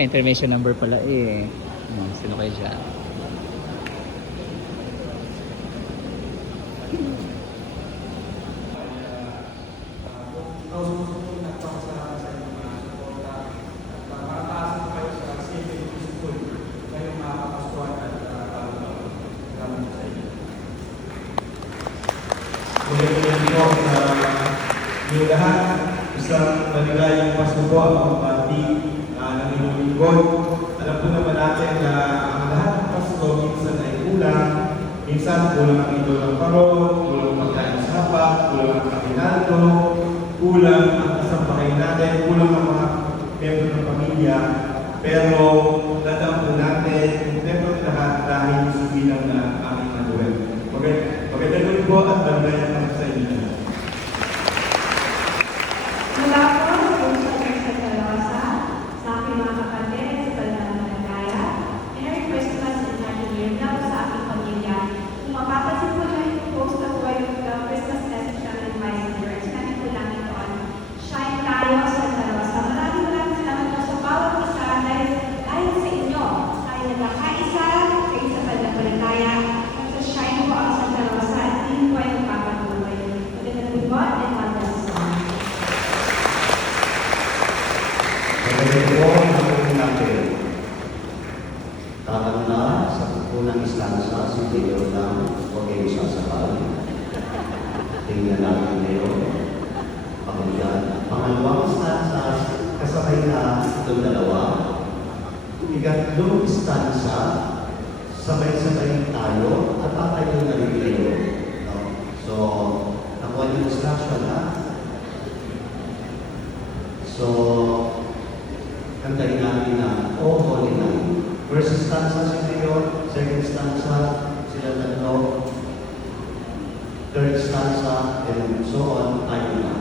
may intermission number pala eh. Sino kayo siya? Muli-muli po sa inyo lahat, isang maligayang Pasko po ang pati ng inyong lingkod. Alam po naman natin na ang lahat ng Pasko minsan ay kulang. Minsan kulang ang ito ng paron, kulang ang pagkain sa hapag, kulang ang kaminado, kulang ang kasampahay natin, kulang ang mga membro ng pamilya. Pero dadaan po natin kung templo lahat dahil subilang na aming maduwin. Magandang gabi po at magandang gabi sa inyo. Mula po sa puso ng Santa sa aking mga kapatid sa Banal na Ligaya, Merry Christmas and Happy New Year na sa aking pamilya. Kung mapapansin po nyo yung post na po yung Christmas message namin by Spirit, namin po lang ito on Shine tayo sa Santa Rosa. Maraming salamat po sa bawat isa dahil sa inyo tayo nagkakaisa kayo sa Banal na Ligaya. Sa Shine po ang Santa Rosa at din po ay magpapatuloy. Magandang gabi po and God bless us all. Magandang po ang aking natin. Tatang na sa unang istansa, si Leo lang, huwag kayo sasakal. Tingnan natin ngayon. Pakinggan. Pangalawang istansa, kasabay na itong dalawa. Ikatlong istansa, sabay-sabay tayo at tatayo na rin kayo. No? So, nakuha yung instruction ha. So, kantahin natin na O Holy Night. First stanza si Leo, second stanza sila tatlo, third stanza, and so on, tayo na.